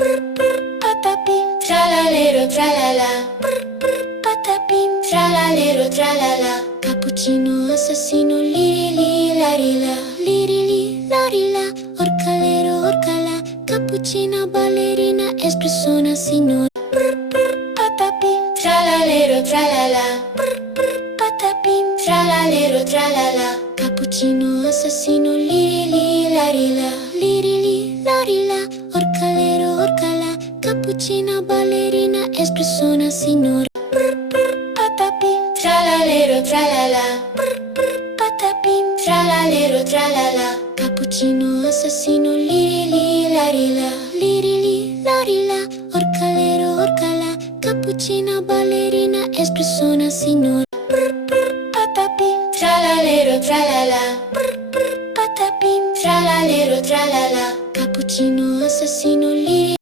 Patapim, tralalero, tralala. Patapim, tralalero, tralala. Cappuccino assassino, lirili, larila. Lirili, larila. Orcalero, orcala. Cappuccina, ballerina, espressona, signora. Patapim, tralalero, tralala. Patapim, tralalero, tralala. Cappuccino assassino, lirili, larila. Lirili, larila. Orcalero, orcala. Cappuccina, ballerina, espressona, signora. Patapim, tralalero, tralala. Patapim, tralalero, tralala. Cappuccino assassino, lirili, larila. Lirili, larila. Orcalero, orcala. Cappuccina, ballerina, espressona, signora. Patapim, tralalero, tralala. Patapim, tralalero, tralala. Cappuccino assassino, lirili.